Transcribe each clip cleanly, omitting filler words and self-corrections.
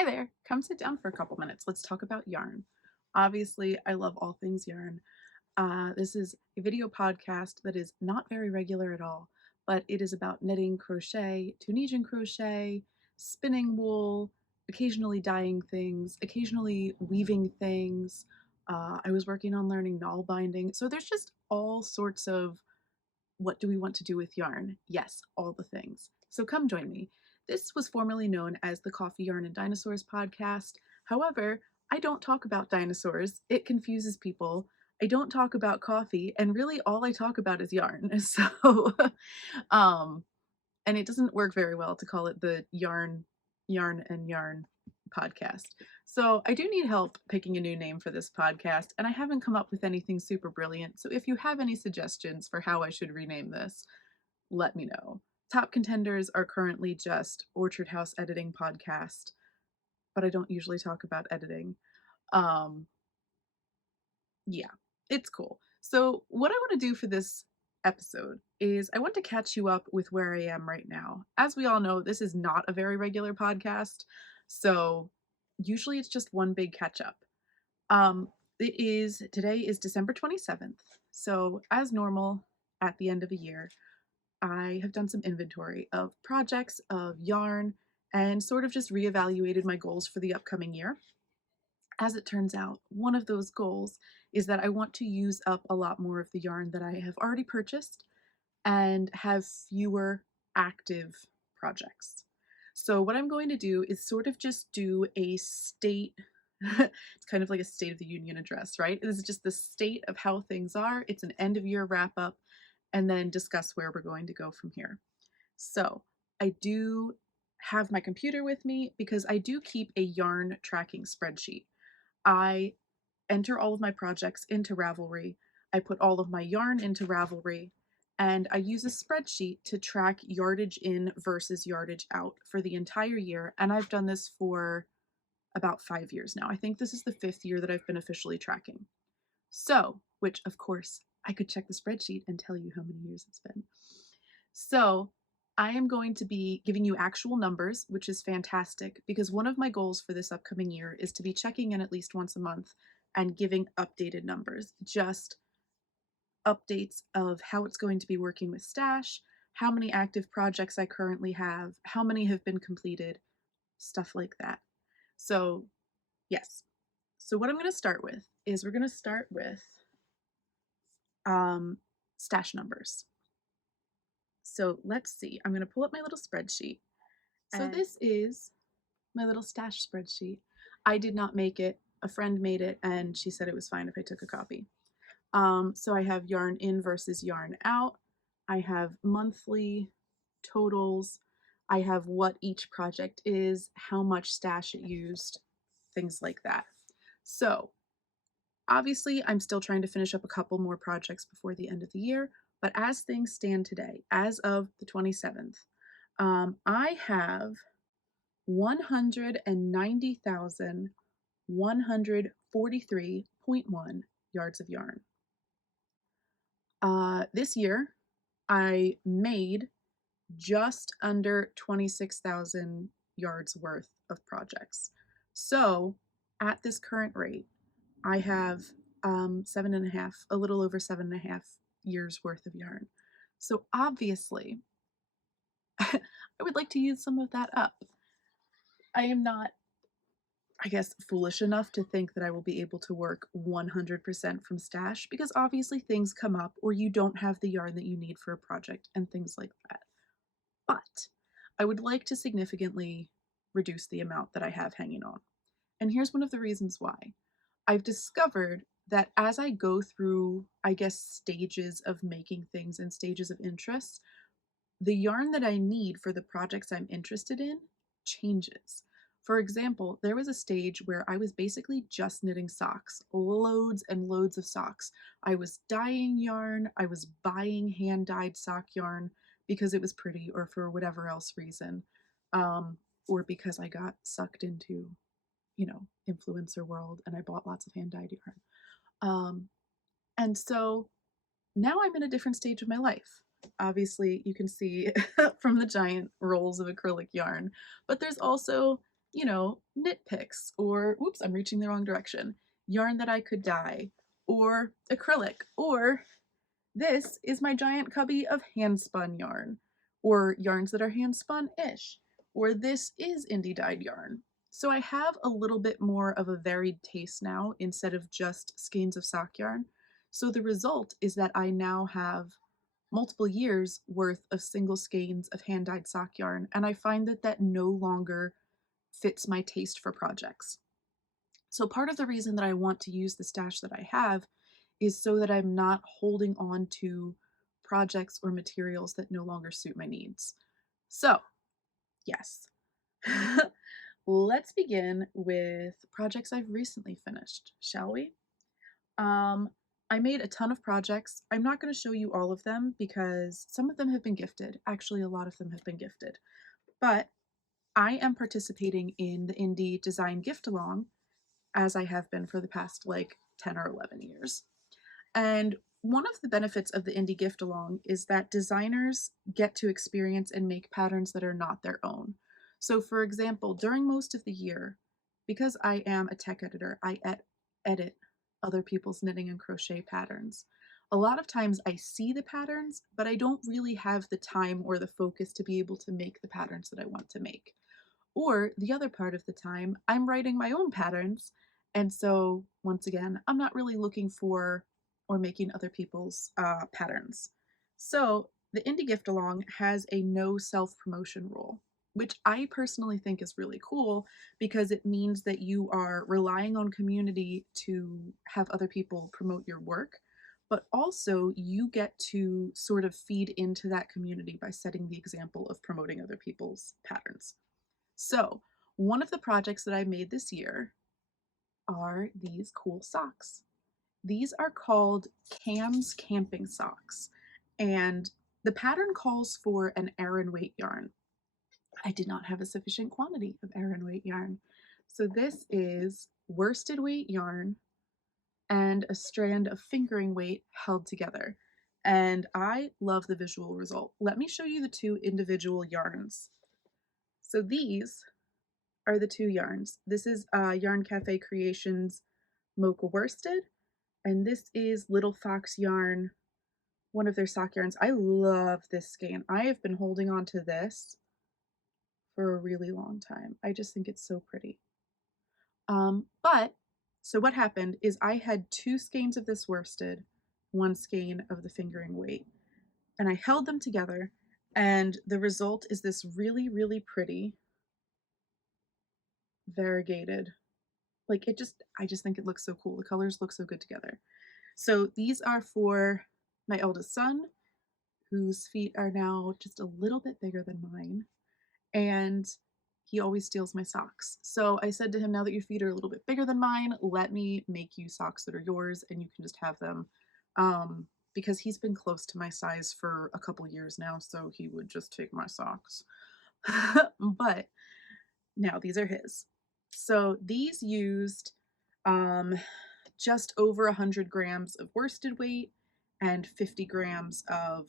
Hi there, come sit down for a couple minutes. Let's talk about yarn. Obviously, I love all things yarn. This is a video podcast that is not very regular at all, but it is about knitting, crochet, Tunisian crochet, spinning wool, occasionally dyeing things, occasionally weaving things. I was working on learning nail binding. So there's just all sorts of what do we want to do with yarn? Yes, all the things. So come join me. This was formerly known as the Coffee, Yarn, and Dinosaurs podcast. However, I don't talk about dinosaurs. It confuses people. I don't talk about coffee, and really all I talk about is yarn. So, um, and it doesn't work very well to call it the yarn podcast. So I do need help picking a new name for this podcast, and I haven't come up with anything super brilliant. So if you have any suggestions for how I should rename this, let me know. Top contenders are currently just Orchard House Editing Podcast, but I don't usually talk about editing. Um, yeah, it's cool. So what I want to do for this episode is I want to catch you up with where I am right now. As we all know, this is not a very regular podcast, so usually it's just one big catch up. Today is December 27th. So as normal at the end of a year, I have done some inventory of projects, of yarn, and sort of just reevaluated my goals for the upcoming year. As it turns out, one of those goals is that I want to use up a lot more of the yarn that I have already purchased and have fewer active projects. So what I'm going to do is sort of just do a state, it's kind of like a State of the Union address, right? This is just the state of how things are. It's an end of year wrap up, and then discuss where we're going to go from here. So I do have my computer with me because I do keep a yarn tracking spreadsheet. I enter all of my projects into Ravelry. I put all of my yarn into Ravelry, and I use a spreadsheet to track yardage in versus yardage out for the entire year. And I've done this for about 5 years now. I think this is the 5th year that I've been officially tracking. So, which of course I could check the spreadsheet and tell you how many years it's been. So I am going to be giving you actual numbers, which is fantastic because one of my goals for this upcoming year is to be checking in at least once a month and giving updated numbers, just updates of how it's going to be working with Stash, how many active projects I currently have, how many have been completed, stuff like that. So, yes. So what I'm going to start with is we're going to start with stash numbers. So let's see. I'm going to pull up my little spreadsheet. So this is my little stash spreadsheet. I did not make it. A friend made it, and she said it was fine if I took a copy. So I have yarn in versus yarn out. I have monthly totals. I have what each project is, how much stash it used, things like that. So obviously, I'm still trying to finish up a couple more projects before the end of the year, but as things stand today, as of the 27th, I have 190,143.1 yards of yarn. This year, I made just under 26,000 yards worth of projects. So at this current rate, I have a little over 7.5 years worth of yarn. So obviously, I would like to use some of that up. I am not, I guess, foolish enough to think that I will be able to work 100% from stash because obviously things come up or you don't have the yarn that you need for a project and things like that. But I would like to significantly reduce the amount that I have hanging on. And here's one of the reasons why. I've discovered that as I go through, I guess, stages of making things and stages of interest, the yarn that I need for the projects I'm interested in changes. For example, there was a stage where I was basically just knitting socks, loads and loads of socks. I was dyeing yarn, I was buying hand-dyed sock yarn because it was pretty or for whatever else reason, or because I got sucked into, influencer world and I bought lots of hand-dyed yarn. And so now I'm in a different stage of my life. Obviously, you can see from the giant rolls of acrylic yarn, but there's also you know, knit picks, or oops, I'm reaching the wrong direction, yarn that I could dye, or acrylic, or this is my giant cubby of hand spun yarn, or yarns that are hand spun-ish, or this is indie dyed yarn. So I have a little bit more of a varied taste now instead of just skeins of sock yarn. So the result is that I now have multiple years worth of single skeins of hand dyed sock yarn, and I find that that no longer fits my taste for projects. So part of the reason that I want to use the stash that I have is so that I'm not holding on to projects or materials that no longer suit my needs. So, yes. Let's begin with projects I've recently finished, shall we? Um, I made a ton of projects. I'm not going to show you all of them because some of them have been gifted. Actually, a lot of them have been gifted. But I am participating in the Indie Design Gift Along, as I have been for the past like 10 or 11 years. And one of the benefits of the Indie Gift Along is that designers get to experience and make patterns that are not their own. So, for example, during most of the year, because I am a tech editor, I edit other people's knitting and crochet patterns. A lot of times I see the patterns, but I don't really have the time or the focus to be able to make the patterns that I want to make. Or the other part of the time, I'm writing my own patterns. And so, once again, I'm not really looking for or making other people's patterns. So, the Indie Gift Along has a no self promotion rule, which I personally think is really cool because it means that you are relying on community to have other people promote your work, but also you get to sort of feed into that community by setting the example of promoting other people's patterns. So, one of the projects that I made this year are these cool socks. These are called Cam's Camping Socks, and the pattern calls for an Aran weight yarn. I did not have a sufficient quantity of Aran weight yarn. So, this is worsted weight yarn and a strand of fingering weight held together. And I love the visual result. Let me show you the two individual yarns. So, these are the two yarns. This is Yarn Cafe Creations Mocha Worsted, and this is Little Fox Yarn, one of their sock yarns. I love this skein. I have been holding on to this for a really long time. I just think it's so pretty. So what happened is I had two skeins of this worsted, one skein of the fingering weight, and I held them together, and the result is this really, really pretty variegated. Like I just think it looks so cool. The colors look so good together. So these are for my eldest son, whose feet are now just a little bit bigger than mine. And he always steals my socks. So I said to him, now that your feet are a little bit bigger than mine, let me make you socks that are yours and you can just have them. Because he's been close to my size for a couple years now, so he would just take my socks. But now these are his. So these used just over 100 grams of worsted weight and 50 grams of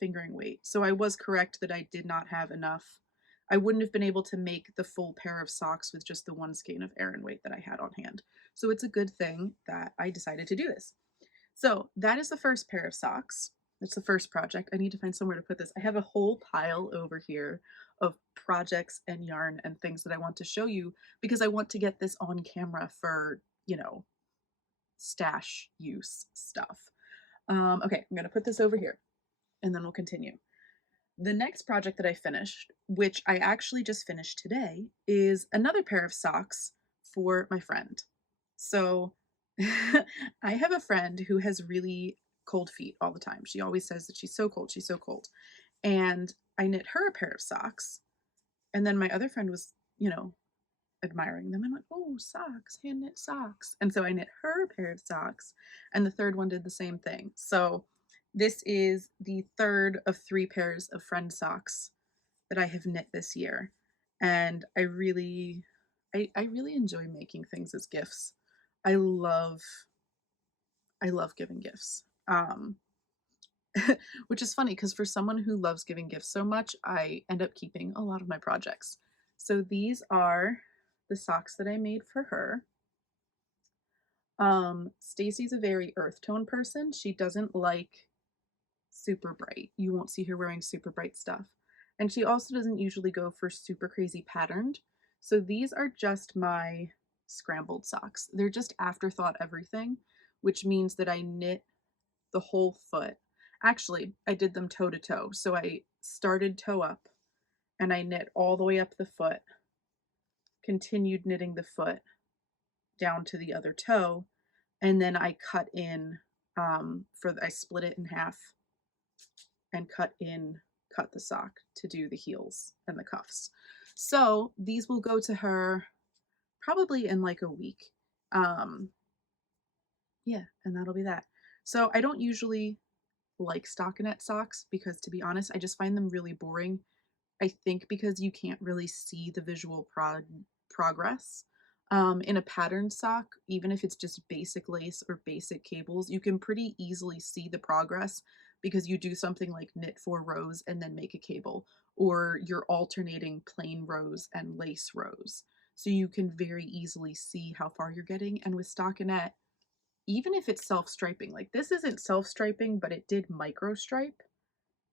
fingering weight. So I was correct that I did not have enough. I wouldn't have been able to make the full pair of socks with just the one skein of Aran weight that I had on hand. So it's a good thing that I decided to do this. So that is the first pair of socks. That's the first project. I need to find somewhere to put this. I have a whole pile over here of projects and yarn and things that I want to show you because I want to get this on camera for, you know, stash use stuff. Okay, I'm going to put this over here and then we'll continue. The next project that I finished, which I actually just finished today, is another pair of socks for my friend. So I have a friend who has really cold feet all the time. She always says that she's so cold, she's so cold. And I knit her a pair of socks. And then my other friend was, you know, admiring them and went, oh, socks, hand knit socks. And so I knit her a pair of socks. And the third one did the same thing. So this is the third of 3 pairs of friend socks that I have knit this year. And I really enjoy making things as gifts. I love giving gifts. Which is funny because for someone who loves giving gifts so much, I end up keeping a lot of my projects. So these are the socks that I made for her. Stacy's a very earth tone person. She doesn't like super bright. You won't see her wearing super bright stuff. And she also doesn't usually go for super crazy patterned. So these are just my scrambled socks. They're just afterthought everything, which means that I knit the whole foot. Actually, I did them toe to toe. So I started toe up and I knit all the way up the foot, continued knitting the foot down to the other toe, and then I cut in I split it in half and cut the sock to do the heels and the cuffs. So these will go to her probably in like a week. Yeah, and that'll be that. So I don't usually like stockinette socks because, to be honest, I just find them really boring. I think because you can't really see the visual progress. In a patterned sock, even if it's just basic lace or basic cables, you can pretty easily see the progress because you do something like knit 4 rows and then make a cable, or you're alternating plain rows and lace rows. So you can very easily see how far you're getting. And with stockinette, even if it's self-striping, like this isn't self-striping, but it did micro stripe.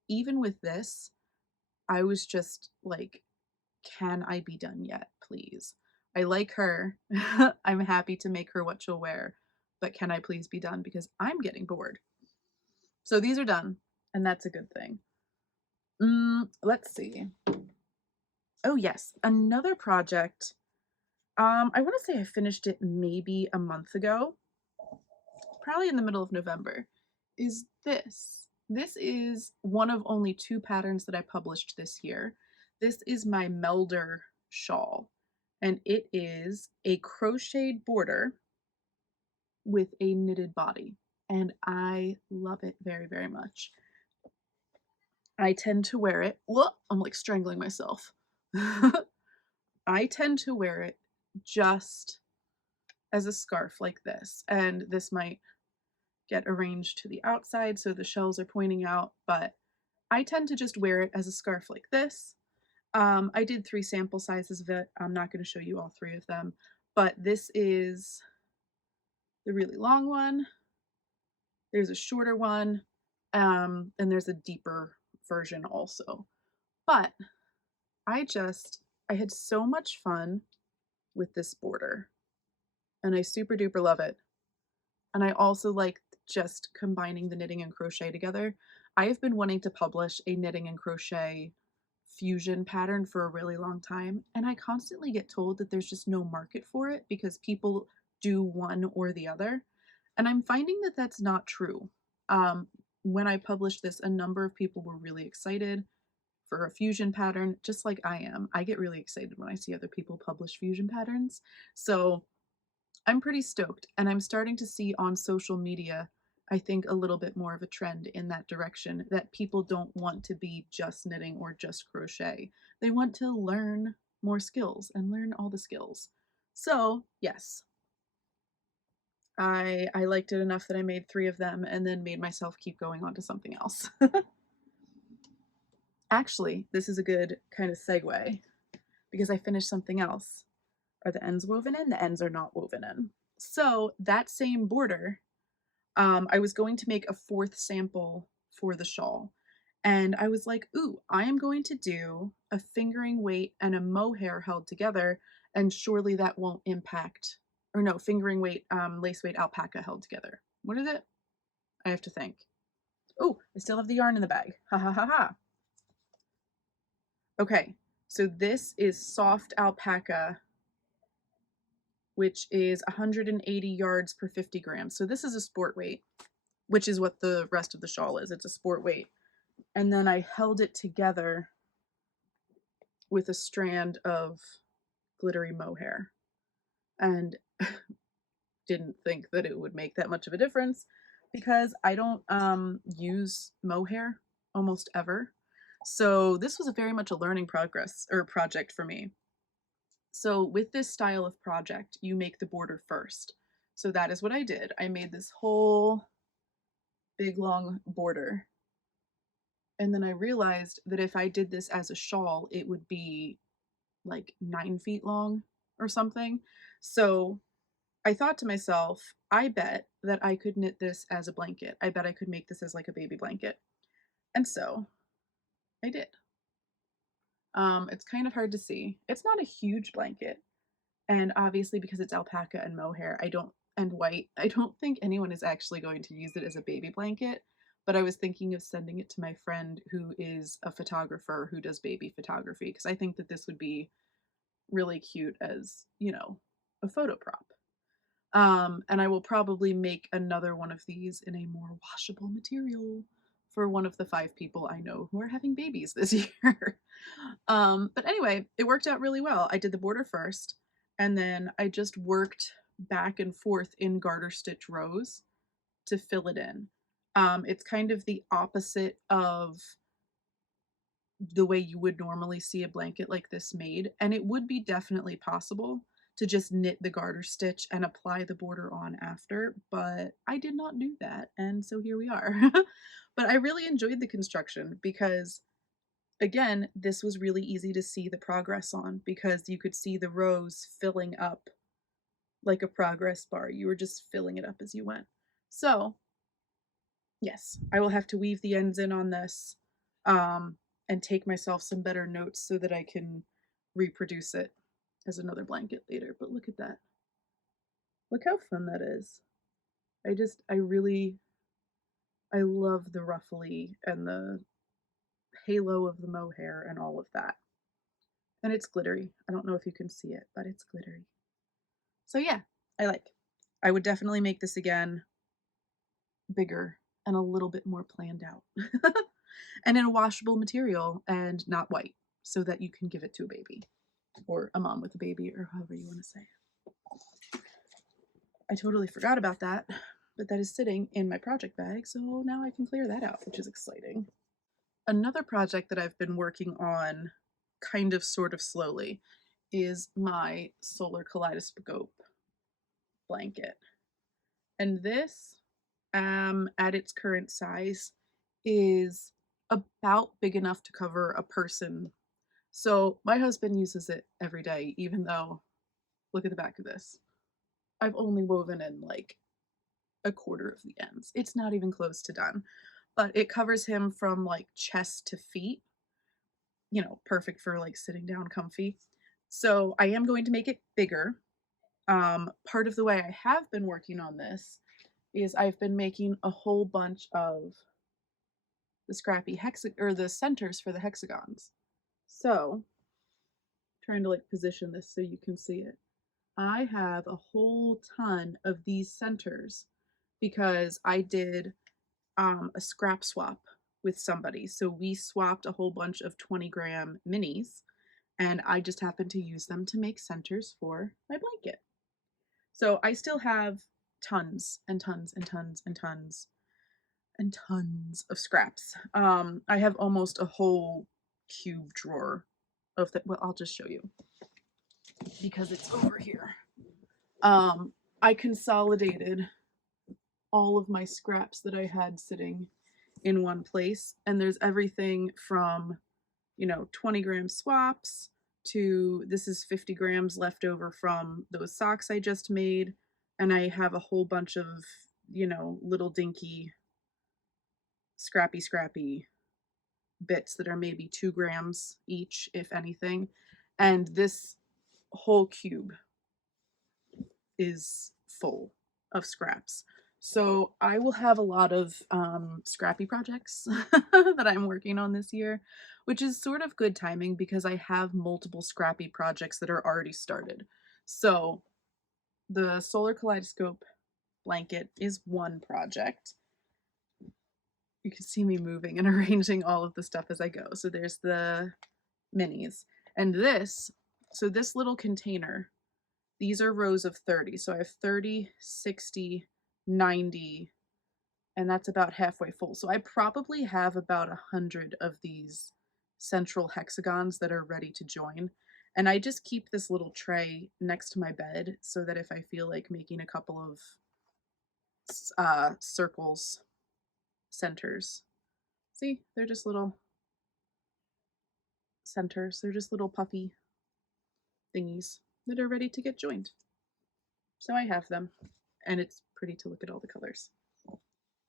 Even with this, I was just like, can I be done yet, please? I like her. I'm happy to make her what she'll wear, but can I please be done because I'm getting bored. So these are done, and that's a good thing. Let's see. Oh yes, another project. I want to say I finished it maybe a month ago, probably in the middle of November, is this. This is one of only 2 patterns that I published this year. This is my Melder shawl, and it is a crocheted border with a knitted body, and I love it very, very much. I tend to wear it. Whoa, I'm like strangling myself. I tend to wear it just as a scarf like this, and this might get arranged to the outside so the shells are pointing out, but I tend to just wear it as a scarf like this. I did 3 sample sizes of it. I'm not going to show you all 3 of them, but this is the really long one. There's a shorter one, and there's a deeper version also. But I had so much fun with this border, and I super duper love it. And I also like just combining the knitting and crochet together. I have been wanting to publish a knitting and crochet fusion pattern for a really long time, and I constantly get told that there's just no market for it because people do one or the other. And I'm finding that that's not true. When I published this, a number of people were really excited for a fusion pattern, just like I am. I get really excited when I see other people publish fusion patterns. So I'm pretty stoked, and I'm starting to see on social media, I think, a little bit more of a trend in that direction, that people don't want to be just knitting or just crochet. They want to learn more skills and learn all the skills. So, yes, I liked it enough that I made 3 of them and then made myself keep going on to something else. Actually, this is a good kind of segue because I finished something else. Are the ends woven in? The ends are not woven in. So that same border, I was going to make a 4th sample for the shawl. And I was like, ooh, I am going to do a fingering weight and a mohair held together, and surely that won't impact, or no, fingering weight, lace weight alpaca held together. What is it? I have to think. Oh, I still have the yarn in the bag. Ha ha ha ha. Okay, so this is soft alpaca, which is 180 yards per 50 grams. So this is a sport weight, which is what the rest of the shawl is. It's a sport weight. And then I held it together with a strand of glittery mohair, and didn't think that it would make that much of a difference because I don't use mohair almost ever. So this was very much a learning project for me. So with this style of project, you make the border first. So that is what I did. I made this whole big long border. And then I realized that if I did this as a shawl, it would be like 9 feet long or something. So I thought to myself, I bet that I could knit this as a blanket. I bet I could make this as like a baby blanket. And so I did. It's kind of hard to see. It's not a huge blanket. And obviously because it's alpaca and mohair, and white, I don't think anyone is actually going to use it as a baby blanket. But I was thinking of sending it to my friend who is a photographer who does baby photography, because I think that this would be really cute as, a photo prop. And I will probably make another one of these in a more washable material for one of the 5 people I know who are having babies this year. But anyway, it worked out really well. I did the border first, and then I just worked back and forth in garter stitch rows to fill it in. It's kind of the opposite of the way you would normally see a blanket like this made, and it would be definitely possible to just knit the garter stitch and apply the border on after, but I did not do that, and so here we are. But I really enjoyed the construction because, again, this was really easy to see the progress on because you could see the rows filling up like a progress bar. You were just filling it up as you went. So yes, I will have to weave the ends in on this, and take myself some better notes so that I can reproduce it as another blanket later. But look at that. Look how fun that is. I love the ruffly and the halo of the mohair and all of that. And it's glittery. I don't know if you can see it, but it's glittery. So yeah, I would definitely make this again, bigger and a little bit more planned out. And in a washable material and not white, so that you can give it to a baby or a mom with a baby, or however you want to say it. I totally forgot about that, but that is sitting in my project bag, so now I can clear that out, which is exciting. Another project that I've been working on kind of sort of slowly is my solar kaleidoscope blanket. And this, at its current size, is about big enough to cover a person. So my husband uses it every day, even though, look at the back of this. I've only woven in like a quarter of the ends. It's not even close to done, but it covers him from like chest to feet, perfect for like sitting down comfy. So I am going to make it bigger. Part of the way I have been working on this is I've been making a whole bunch of the scrappy or the centers for the hexagons. So, trying to like position this so you can see it. I have a whole ton of these centers because I did a scrap swap with somebody. So we swapped a whole bunch of 20-gram minis, and I just happened to use them to make centers for my blanket. So I still have tons and tons and tons and tons and tons of scraps. I have almost a whole cube drawer of that. Well, I'll just show you because it's over here. I consolidated all of my scraps that I had sitting in one place, and there's everything from 20-gram swaps to this is 50 grams left over from those socks I just made, and I have a whole bunch of little dinky scrappy bits that are maybe 2 grams each, if anything. And this whole cube is full of scraps. So I will have a lot of scrappy projects that I'm working on this year, which is sort of good timing because I have multiple scrappy projects that are already started. So the solar kaleidoscope blanket is one project. You can see me moving and arranging all of the stuff as I go. So there's the minis. And this little container, these are rows of 30. So I have 30, 60, 90, and that's about halfway full. So I probably have about 100 of these central hexagons that are ready to join. And I just keep this little tray next to my bed so that if I feel like making a couple of circles, centers. See, they're just little centers. They're just little puffy thingies that are ready to get joined. So I have them, and it's pretty to look at all the colors.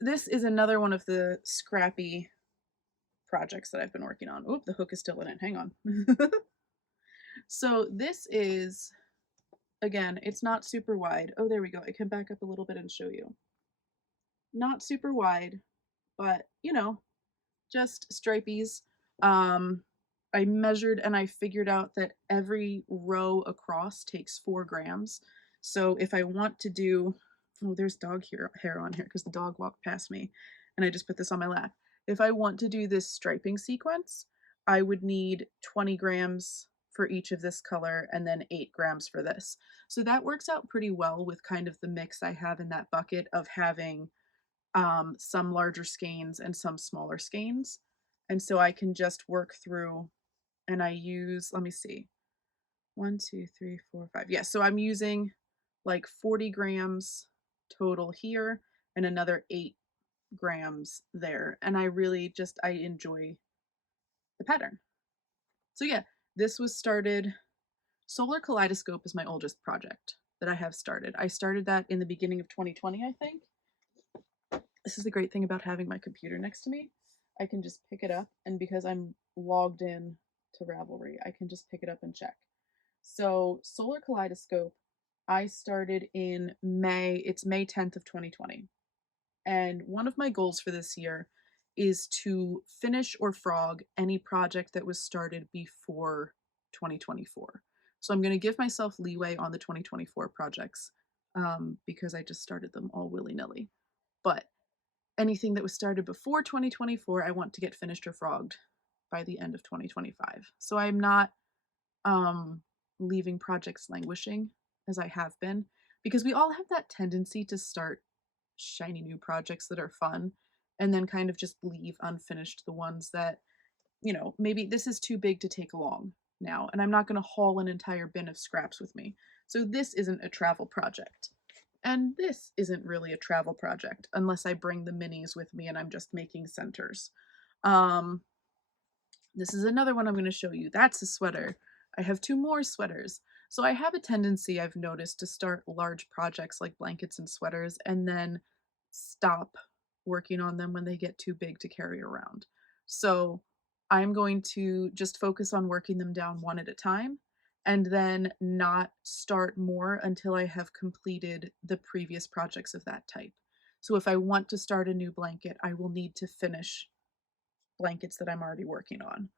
This is another one of the scrappy projects that I've been working on. Oop, the hook is still in it. Hang on. So this is, again, it's not super wide. Oh, there we go. I can back up a little bit and show you. Not super wide, but you know, just stripies. I measured and I figured out that every row across takes 4 grams. So if I want to do, oh, there's dog hair on here because the dog walked past me and I just put this on my lap. If I want to do this striping sequence, I would need 20 grams for each of this color and then 8 grams for this. So that works out pretty well with kind of the mix I have in that bucket of having some larger skeins and some smaller skeins. And so I can just work through, and I use, let me see, 1, 2, 3, 4, 5. Yeah, so I'm using like 40 grams total here and another 8 grams there. And I really just, I enjoy the pattern. So yeah, this was started, Solar Kaleidoscope is my oldest project that I have started. I started that in the beginning of 2020, I think. This is the great thing about having my computer next to me. I can just pick it up, and because I'm logged in to Ravelry, I can just pick it up and check. So Solar Kaleidoscope, I started in May, it's May 10th of 2020. And one of my goals for this year is to finish or frog any project that was started before 2024. So I'm going to give myself leeway on the 2024 projects because I just started them all willy-nilly. But anything that was started before 2024, I want to get finished or frogged by the end of 2025. So I'm not leaving projects languishing as I have been, because we all have that tendency to start shiny new projects that are fun and then kind of just leave unfinished the ones that, you know, maybe this is too big to take along now, and I'm not going to haul an entire bin of scraps with me. So this isn't a travel project. And this isn't really a travel project unless I bring the minis with me and I'm just making centers. This is another one I'm going to show you. That's a sweater. I have 2 more sweaters. So I have a tendency, I've noticed, to start large projects like blankets and sweaters and then stop working on them when they get too big to carry around. So I'm going to just focus on working them down one at a time and then not start more until I have completed the previous projects of that type. So if I want to start a new blanket, I will need to finish blankets that I'm already working on.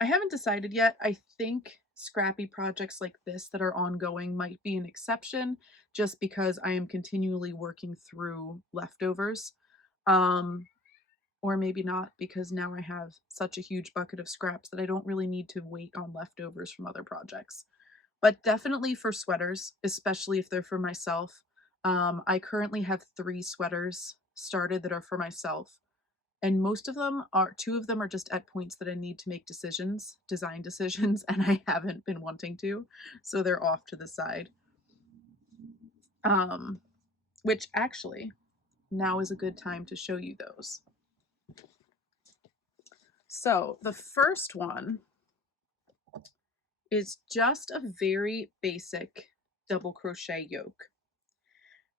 I haven't decided yet. I think scrappy projects like this that are ongoing might be an exception just because I am continually working through leftovers. Or maybe not, because now I have such a huge bucket of scraps that I don't really need to wait on leftovers from other projects. But definitely for sweaters, especially if they're for myself. I currently have 3 sweaters started that are for myself. And most of them are, 2 of them are just at points that I need to make decisions, design decisions, and I haven't been wanting to. So they're off to the side. Which actually, now is a good time to show you those. So the first one is just a very basic double crochet yoke.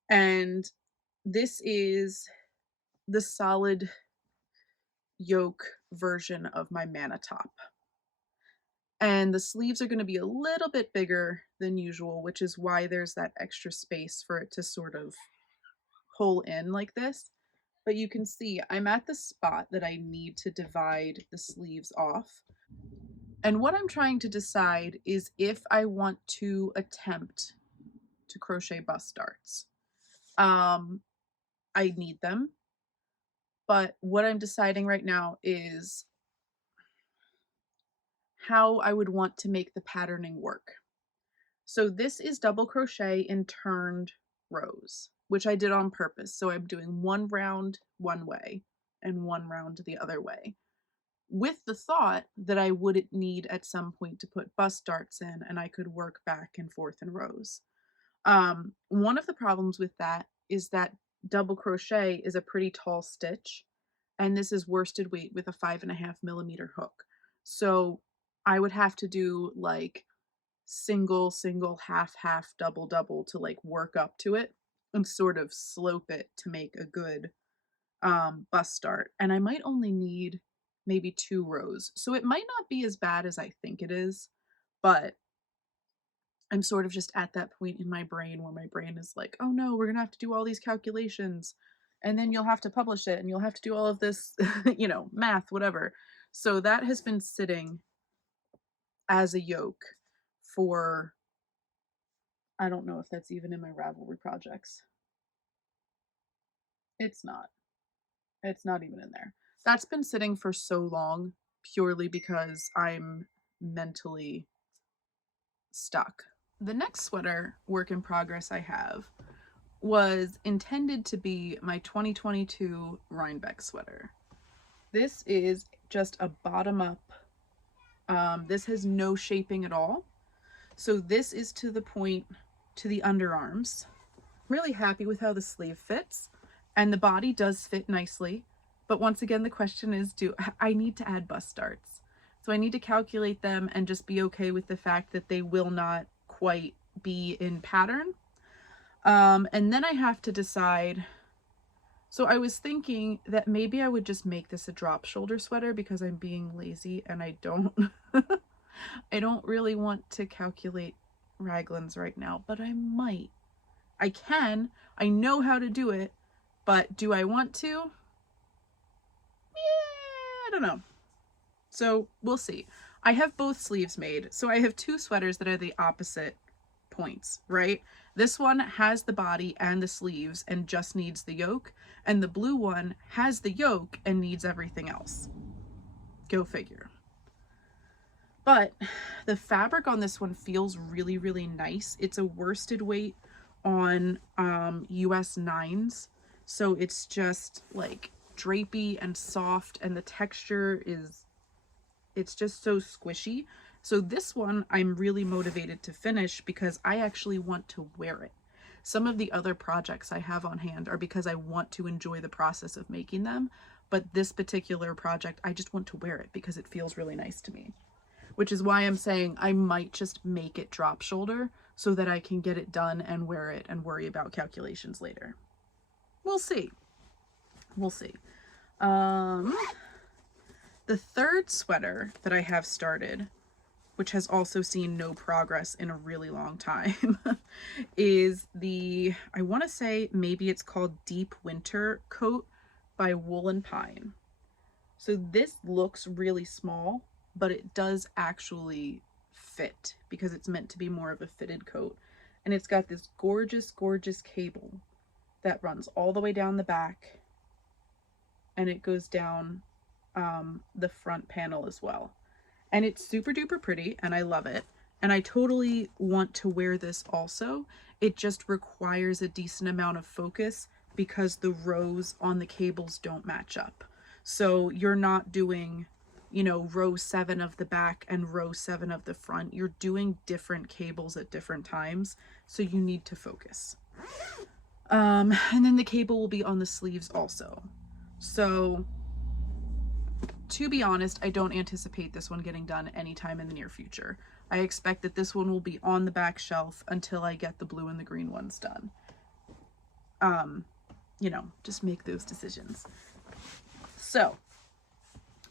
And this is the solid yoke version of my Mana top. And the sleeves are going to be a little bit bigger than usual, which is why there's that extra space for it to sort of pull in like this. But you can see I'm at the spot that I need to divide the sleeves off. And what I'm trying to decide is if I want to attempt to crochet bust darts. I need them, but what I'm deciding right now is how I would want to make the patterning work. So this is double crochet in turned rows, which I did on purpose. So I'm doing 1 round one way and 1 round the other way, with the thought that I wouldn't need at some point to put bust darts in and I could work back and forth in rows. One of the problems with that is that double crochet is a pretty tall stitch, and this is worsted weight with a 5.5mm hook. So I would have to do like single, single, half, half, double, double to like work up to it and sort of slope it to make a good bust start. And I might only need maybe 2 rows. So it might not be as bad as I think it is, but I'm sort of just at that point in my brain where my brain is like, oh no, we're gonna have to do all these calculations and then you'll have to publish it and you'll have to do all of this, math, whatever. So that has been sitting as a yoke for, I don't know if that's even in my Ravelry projects. It's not. It's not even in there. That's been sitting for so long purely because I'm mentally stuck. The next sweater work in progress I have was intended to be my 2022 Rhinebeck sweater. This is just a bottom up. This has no shaping at all. So this is to the point to the underarms. Really happy with how the sleeve fits, and the body does fit nicely. But once again, the question is, do I need to add bust darts? So I need to calculate them and just be okay with the fact that they will not quite be in pattern. And then I have to decide. So I was thinking that maybe I would just make this a drop shoulder sweater because I'm being lazy and I don't I don't really want to calculate raglans right now, but I might. I can. I know how to do it, but do I want to? Yeah, I don't know. So we'll see. I have both sleeves made. So I have 2 sweaters that are the opposite points, right? This one has the body and the sleeves and just needs the yoke, and the blue one has the yoke and needs everything else. Go figure. But the fabric on this one feels really, really nice. It's a worsted weight on US 9s. So it's just like drapey and soft, and the texture is, it's just so squishy. So this one I'm really motivated to finish because I actually want to wear it. Some of the other projects I have on hand are because I want to enjoy the process of making them, but this particular project I just want to wear it because it feels really nice to me. Which is why I'm saying I might just make it drop shoulder so that I can get it done and wear it and worry about calculations later. We'll see. We'll see. The third sweater that I have started, which has also seen no progress in a really long time, is the, I want to say maybe it's called Deep Winter Coat by Wool and Pine. So this looks really small, but it does actually fit because it's meant to be more of a fitted coat. And it's got this gorgeous, gorgeous cable that runs all the way down the back, and it goes down the front panel as well. And it's super duper pretty and I love it. And I totally want to wear this also. It just requires a decent amount of focus because the rows on the cables don't match up. So you're not doing, row 7 of the back and row 7 of the front. You're doing different cables at different times. So you need to focus. And then the cable will be on the sleeves also. So to be honest, I don't anticipate this one getting done anytime in the near future. I expect that this one will be on the back shelf until I get the blue and the green ones done. Just make those decisions. So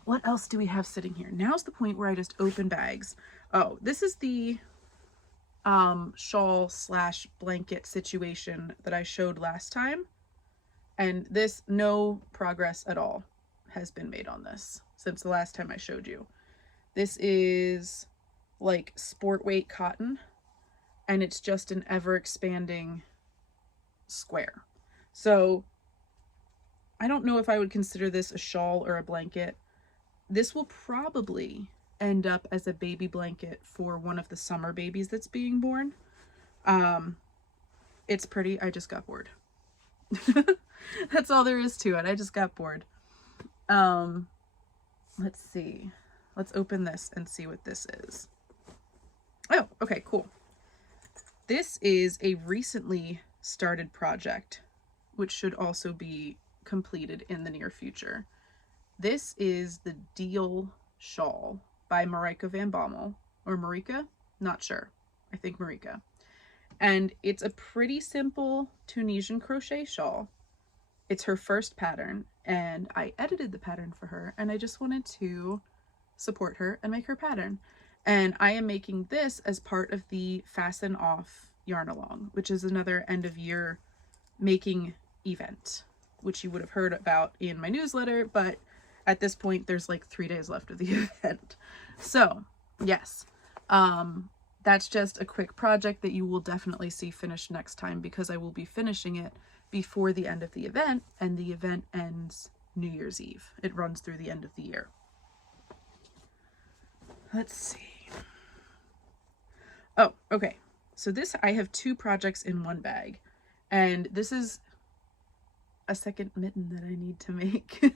what else do we have sitting here? Now's the point where I just open bags. Oh, this is the shawl / blanket situation that I showed last time. And this, no progress at all has been made on this since the last time I showed you. This is like sport weight cotton, and it's just an ever expanding square. So I don't know if I would consider this a shawl or a blanket. This will probably end up as a baby blanket for one of the summer babies that's being born. It's pretty. I just got bored. That's all there is to it. I just got bored. Let's see. Let's open this and see what this is. Oh, okay, cool. This is a recently started project, which should also be completed in the near future. This is the Deal Shawl by Marika Van Bommel, or Marika, not sure. I think Marika. And it's a pretty simple Tunisian crochet shawl. It's her first pattern, and I edited the pattern for her, and I just wanted to support her and make her pattern. And I am making this as part of the Fasten Off Yarn Along, which is another end of year making event, which you would have heard about in my newsletter, but at this point there's like 3 days left of the event. So yes, that's just a quick project that you will definitely see finished next time, because I will be finishing it before the end of the event, and the event ends New Year's Eve. It runs through the end of the year. Let's see. Oh, okay. So this, I have 2 projects in one bag, and this is a second mitten that I need to make.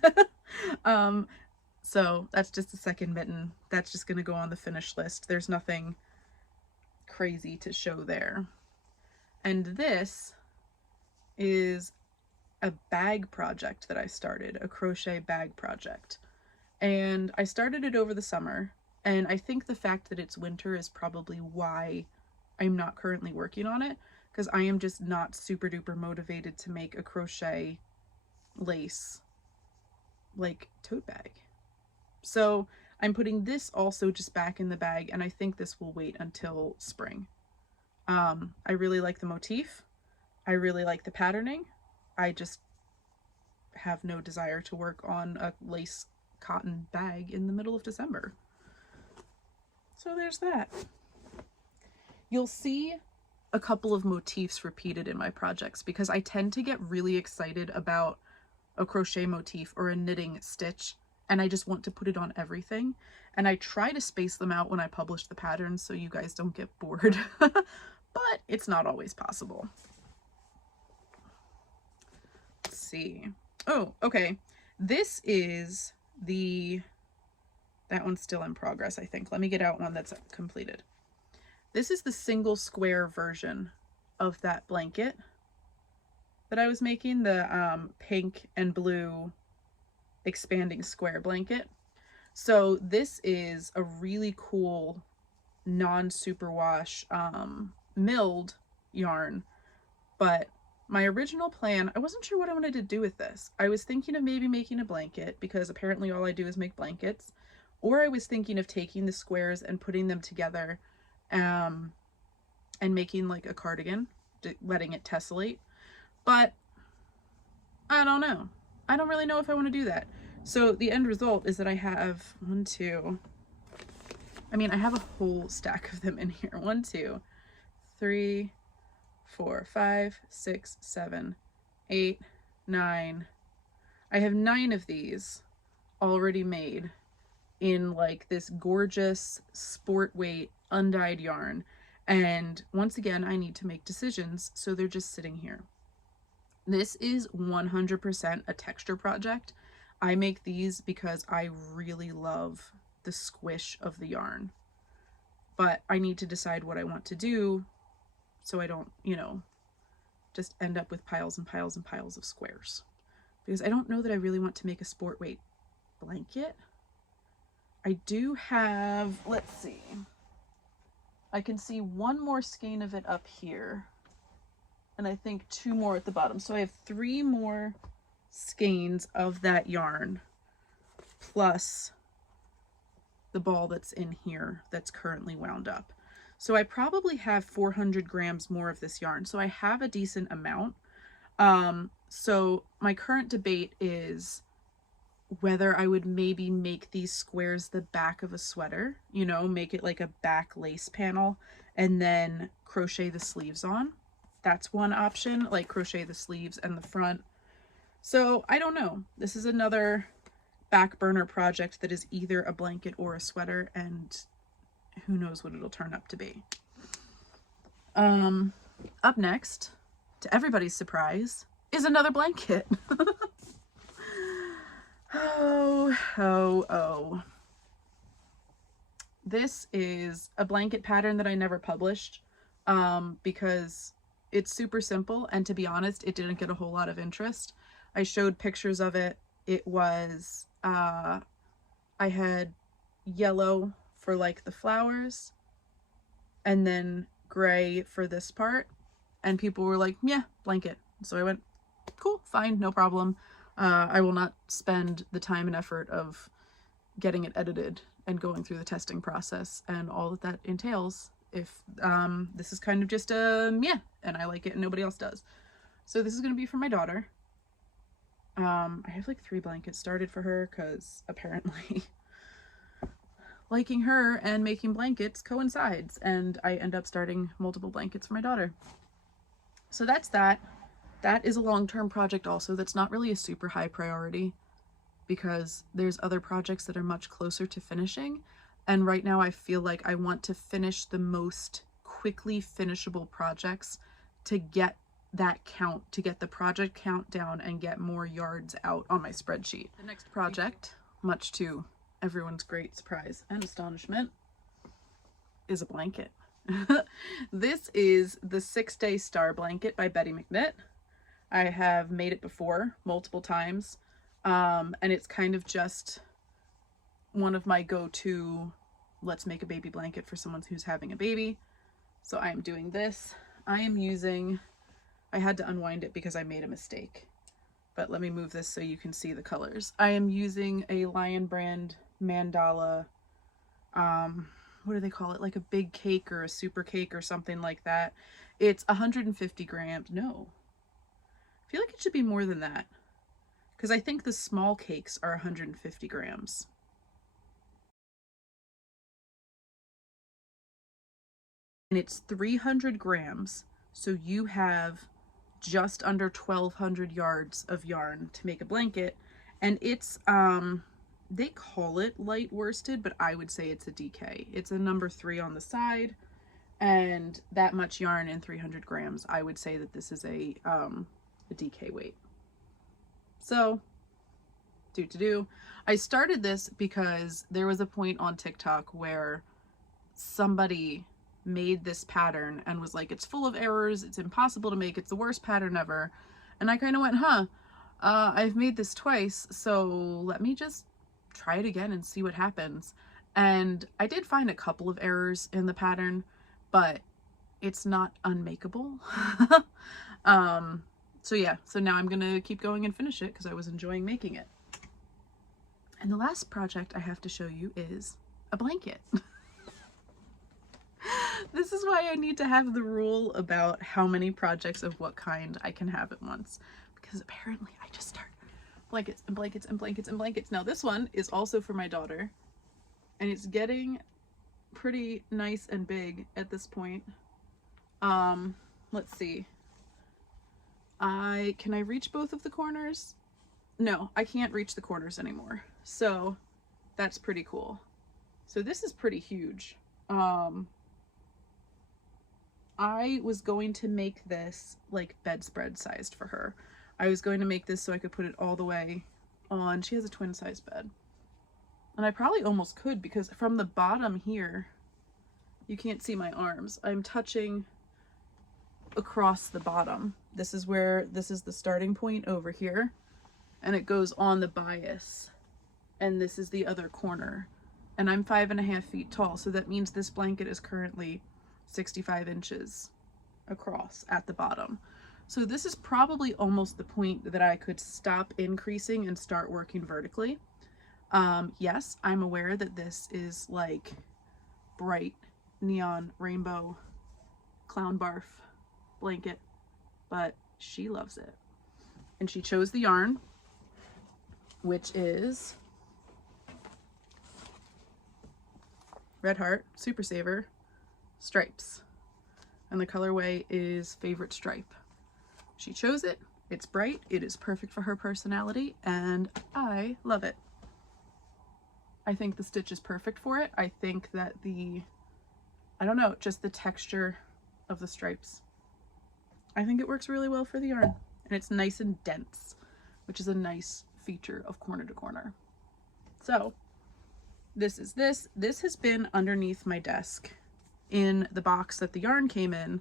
So that's just a second mitten. That's just going to go on the finish list. There's nothing crazy to show there. And this is a bag project that I started, a crochet bag project. And I started it over the summer, and I think the fact that it's winter is probably why I'm not currently working on it, because I am just not super duper motivated to make a crochet lace like tote bag. So I'm putting this also just back in the bag, and I think this will wait until spring. I really like the motif. I really like the patterning. I just have no desire to work on a lace cotton bag in the middle of December. So there's that. You'll see a couple of motifs repeated in my projects, because I tend to get really excited about a crochet motif or a knitting stitch, and I just want to put it on everything. And I try to space them out when I publish the patterns so you guys don't get bored, but it's not always possible. Let's see. Oh, okay. This is that one's still in progress, I think. Let me get out one that's completed. This is the single square version of that blanket that I was making, the pink and blue expanding square blanket. So this is a really cool non-superwash milled yarn, but my original plan, I wasn't sure what I wanted to do with this. I was thinking of maybe making a blanket, because apparently all I do is make blankets, or I was thinking of taking the squares and putting them together and making like a cardigan, letting it tessellate. But I don't know. I don't really know if I want to do that. So the end result is that I have I have a whole stack of them in here. 1, 2, 3, 4, 5, 6, 7, 8, 9. I have 9 of these already made in like this gorgeous sport weight undyed yarn. And once again, I need to make decisions, so they're just sitting here. This is 100% a texture project. I make these because I really love the squish of the yarn, but I need to decide what I want to do so I don't, just end up with piles and piles and piles of squares, because I don't know that I really want to make a sport weight blanket. I do have, let's see, I can see 1 more skein of it up here, and I think 2 more at the bottom. So I have 3 more skeins of that yarn, plus the ball that's in here that's currently wound up. So I probably have 400 grams more of this yarn. So I have a decent amount. So my current debate is whether I would maybe make these squares the back of a sweater, make it like a back lace panel, and then crochet the sleeves on. That's one option, like crochet the sleeves and the front. So I don't know. This is another back burner project that is either a blanket or a sweater, and who knows what it'll turn up to be. Up next, to everybody's surprise, is another blanket. Oh. This is a blanket pattern that I never published because it's super simple, and to be honest, it didn't get a whole lot of interest. I showed pictures of it. It was, I had yellow for like the flowers, and then gray for this part, and people were like, yeah, blanket. So I went, cool, fine, no problem. I will not spend the time and effort of getting it edited and going through the testing process and all that that entails if this is kind of just yeah, and I like it and nobody else does. So this is going to be for my daughter. I have like 3 blankets started for her because apparently liking her and making blankets coincides, and I end up starting multiple blankets for my daughter. So that's that. That is a long-term project also that's not really a super high priority because there's other projects that are much closer to finishing, and right now I feel like I want to finish the most quickly finishable projects to get that count, to get the project count down and get more yards out on my spreadsheet. The next project, much to everyone's great surprise and astonishment, is a blanket. This is the 6-Day Star Blanket by Betty McKnit. I have made it before multiple times, and it's kind of just one of my go-to, let's make a baby blanket for someone who's having a baby. So I am doing this. I am using, I had to unwind it because I made a mistake, but let me move this so you can see the colors. I am using a Lion Brand mandala, what do they call it? Like a big cake or a super cake or something like that. It's 150 grams. No, I feel like it should be more than that because I think the small cakes are 150 grams. And it's 300 grams. So you have just under 1,200 yards of yarn to make a blanket. And it's, they call it light worsted, but I would say it's a DK. It's a number 3 on the side, and that much yarn in 300 grams. I would say that this is a DK weight. So, I started this because there was a point on TikTok where somebody made this pattern and was like, it's full of errors, it's impossible to make, it's the worst pattern ever. And I kind of went, I've made this twice, so let me just try it again and see what happens. And I did find a couple of errors in the pattern, but it's not unmakeable. So yeah, so now I'm gonna keep going and finish it because I was enjoying making it. And the last project I have to show you is a blanket. This is why I need to have the rule about how many projects of what kind I can have at once, because apparently I just start blankets and blankets and blankets and blankets. Now this one is also for my daughter, and it's getting pretty nice and big at this point. Let's see. Can I reach both of the corners? No, I can't reach the corners anymore. So that's pretty cool. So this is pretty huge. I was going to make this like bedspread sized for her. I was going to make this so I could put it all the way on. She has a twin size bed. And I probably almost could, because from the bottom here, you can't see my arms. I'm touching across the bottom. This is the starting point over here, and it goes on the bias. And this is the other corner. And I'm 5.5 feet tall, so that means this blanket is currently 65 inches across at the bottom. So this is probably almost the point that I could stop increasing and start working vertically. Yes, I'm aware that this is like bright neon rainbow clown barf blanket, but she loves it. And she chose the yarn, which is Red Heart Super Saver Stripes, and the colorway is Favorite Stripe. She chose it. It's bright, it is perfect for her personality, and I love it. I think the stitch is perfect for it. I think that I don't know, just the texture of the stripes, I think it works really well for the yarn, and it's nice and dense, which is a nice feature of Corner to Corner. So this has been underneath my desk in the box that the yarn came in,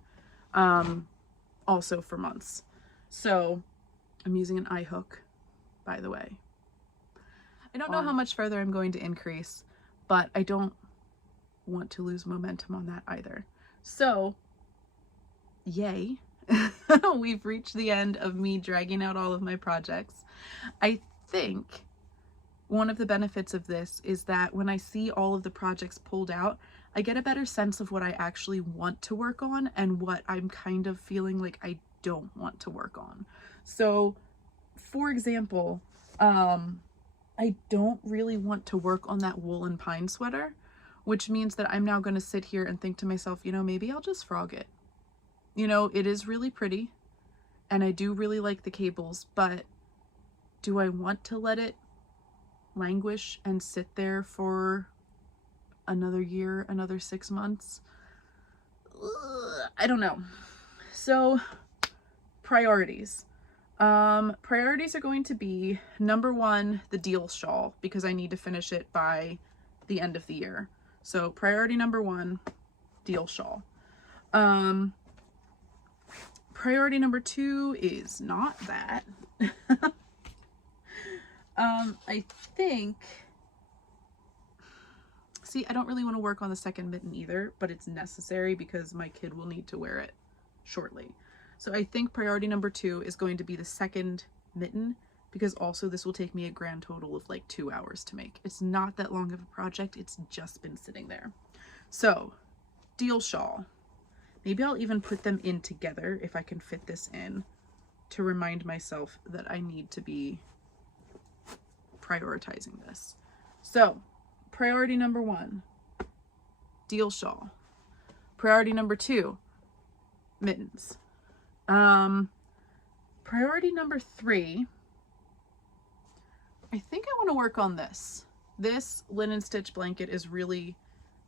also for months. So I'm using an eye hook, by the way. I don't know how much further I'm going to increase, but I don't want to lose momentum on that either. So yay. We've reached the end of me dragging out all of my projects. I think one of the benefits of this is that when I see all of the projects pulled out, I get a better sense of what I actually want to work on and what I'm kind of feeling like I don't want to work on. So, for example, I don't really want to work on that woolen pine sweater, which means that I'm now going to sit here and think to myself, you know, maybe I'll just frog it. You know, it is really pretty and I do really like the cables, but do I want to let it languish and sit there for another year, another 6 months? I don't know. So, priorities. Priorities are going to be number 1, the deal shawl, because I need to finish it by the end of the year. So priority number 1, deal shawl. Priority number 2 is not that. I think, see, I don't really want to work on the second mitten either, but it's necessary because my kid will need to wear it shortly. So I think priority number 2 is going to be the second mitten, because also this will take me a grand total of like 2 hours to make. It's not that long of a project. It's just been sitting there. So deal shawl. Maybe I'll even put them in together if I can fit this in to remind myself that I need to be prioritizing this. So priority number 1, deal shawl. Priority number 2, mittens. Priority number 3, I think I want to work on this. This linen stitch blanket is really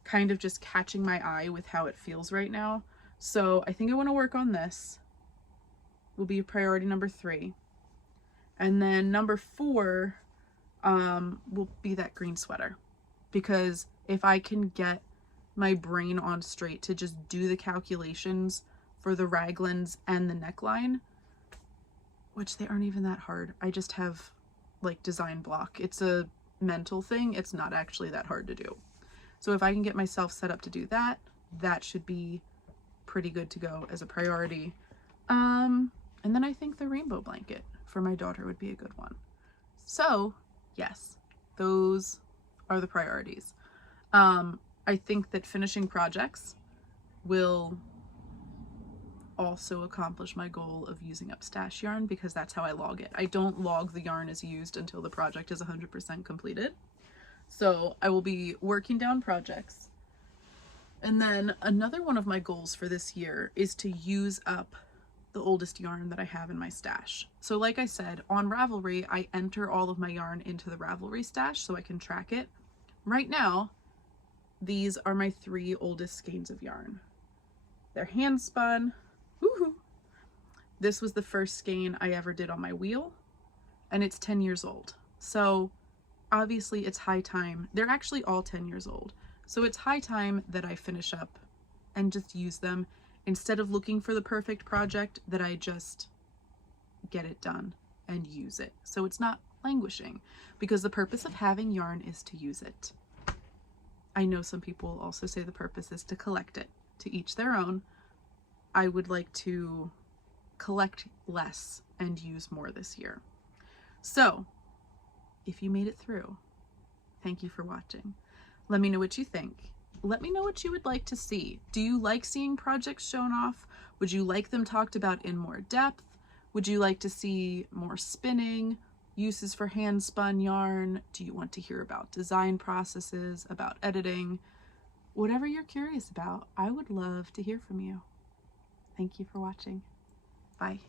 kind of just catching my eye with how it feels right now. So I think I want to work on this. Will be priority number 3. And then number 4 will be that green sweater. Because if I can get my brain on straight to just do the calculations for the raglans and the neckline, which they aren't even that hard. I just have like design block. It's a mental thing. It's not actually that hard to do. So if I can get myself set up to do that, that should be pretty good to go as a priority. And then I think the rainbow blanket for my daughter would be a good one. So yes, those are the priorities. I think that finishing projects will also accomplish my goal of using up stash yarn, because that's how I log it. I don't log the yarn as used until the project is 100% completed. So I will be working down projects. And then another one of my goals for this year is to use up the oldest yarn that I have in my stash. So like I said, on Ravelry, I enter all of my yarn into the Ravelry stash so I can track it. Right now, these are my 3 oldest skeins of yarn. They're hand spun. Woohoo! This was the first skein I ever did on my wheel, and it's 10 years old. So obviously it's high time. They're actually all 10 years old. So it's high time that I finish up and just use them instead of looking for the perfect project, that I just get it done and use it. So it's not languishing, because the purpose of having yarn is to use it. I know some people also say the purpose is to collect it. To each their own. I would like to collect less and use more this year. So if you made it through, thank you for watching. Let me know what you think. Let me know what you would like to see. Do you like seeing projects shown off? Would you like them talked about in more depth? Would you like to see more spinning, uses for hand spun yarn? Do you want to hear about design processes, about editing? Whatever you're curious about, I would love to hear from you. Thank you for watching. Bye.